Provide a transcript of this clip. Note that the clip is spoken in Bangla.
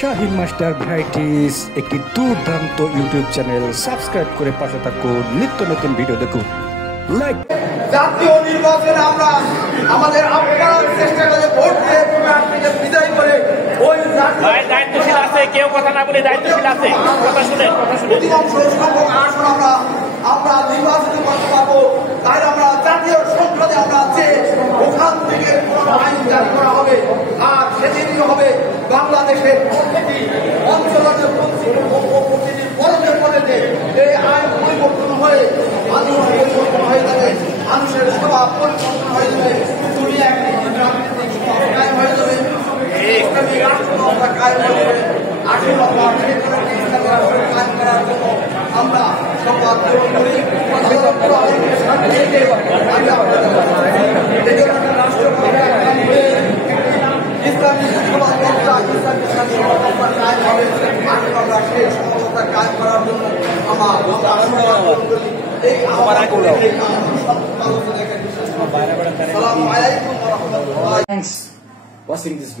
শাহিন মাস্টার ভ্যারাইটিস একটি দুর্দান্ত ইউটিউব চ্যানেল। সাবস্ক্রাইব করে পাশে থাকুন, নিত্য নতুন ভিডিও দেখুন। লাইক জাতীয় নির্বাচনে আমরা আমাদের আপ্রাণ চেষ্টা করে ভোট দিয়ে প্রার্থীকে বিদায় করে ওই দায়িত্বশীল আছে, কেউ কথা না বলে দায়িত্বশীল আছে, কথা শুনে অধিকাংশ সংখ্যক আসন আমরা নির্বাচন করতে পারবো। তাই আমরা জাতীয় সংসদে আমরা যে ওখান থেকে কোনো আইন জারি করা হবে, আর সেদিনই হবে বাংলাদেশের প্রতিটি অঞ্চলের প্রতিটি বড়দের পদে এই আইন পরিবর্তন হয়ে মানুষ পরিবর্তন হয়ে যাবে, মানুষের স্বভাব পরিবর্তন হয়ে যাবে, দুনিয়া একটি রাজনৈতিক সমাজ কায়েম হয়ে যাবে, ইসলামী রাষ্ট্র আমরা কায়েম হয়ে যাবে। আসুন আমরা ইসলামী রাষ্ট্র কায়েম করার জন্য আমরা শপথ গ্রহণ করি। রাষ্ট্র ইসলামী সমাজ ব্যবস্থা, ইসলামী সমাজ কায়েম হবে। আসুন আমরা সেই সমাজটা কায়েম করার জন্য Thanks watching this video.